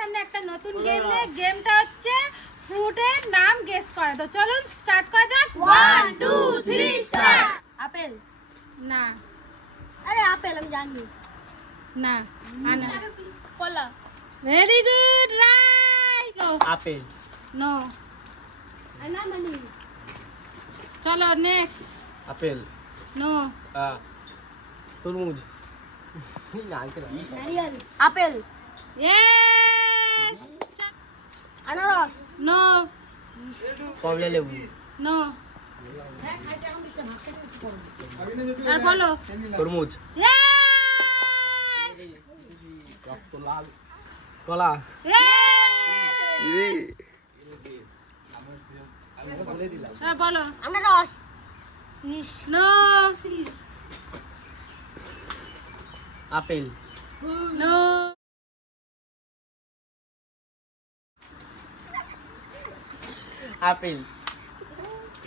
সামনে একটা নতুন গেম নিয়ে, গেমটা হচ্ছে ফ্রুটের নাম গেস করা। তো চলুন স্টার্ট করা যাক। 1 2 3 স্টার্ট। আপেল। না আরে আপেল আমি জানি। না আনা। কলা। Very good, right. Apple. No. আনা মানে চলো নেক্সট। আপেল। নো। তরমুজ। নারকেল। নারিয়েল। আপেল। ইয়েস। আনারস। নো। কমলা লেবু। নো। আর বলো। তরমুজ। ইয়েস। রক্ত লাল। কলা। ইয়েস। আর বলো। আনারস। নো। আপেল। নো। আপেল।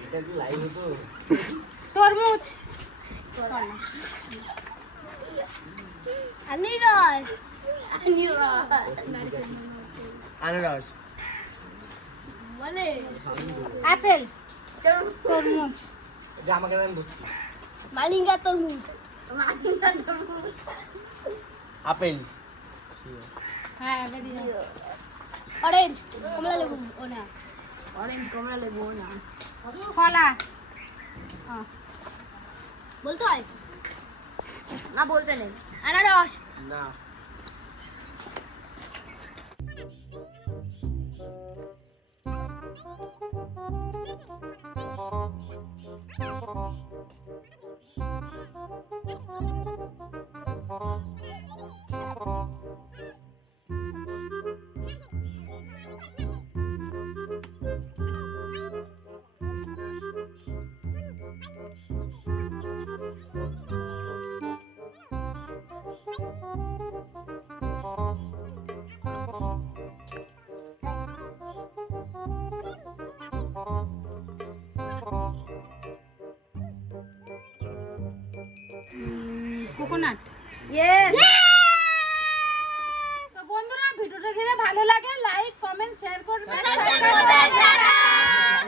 এটা কি লাইভ হতো? তরমুজ। আনারস। আনারস। বলে আপেল। তরমুজ। এটা আমাকে আমি বলছি। মালিঙ্গা তরমুজ। আপেল। হ্যাঁ ভেরি গুড। অরেঞ্জ। কমলা লেবু। ও না, অরেঞ্জ কমলা লেবু ও না। কলা। বলতে হয় না, বলতে নেই। আনারস। না। কোকোনাট। ইয়েস।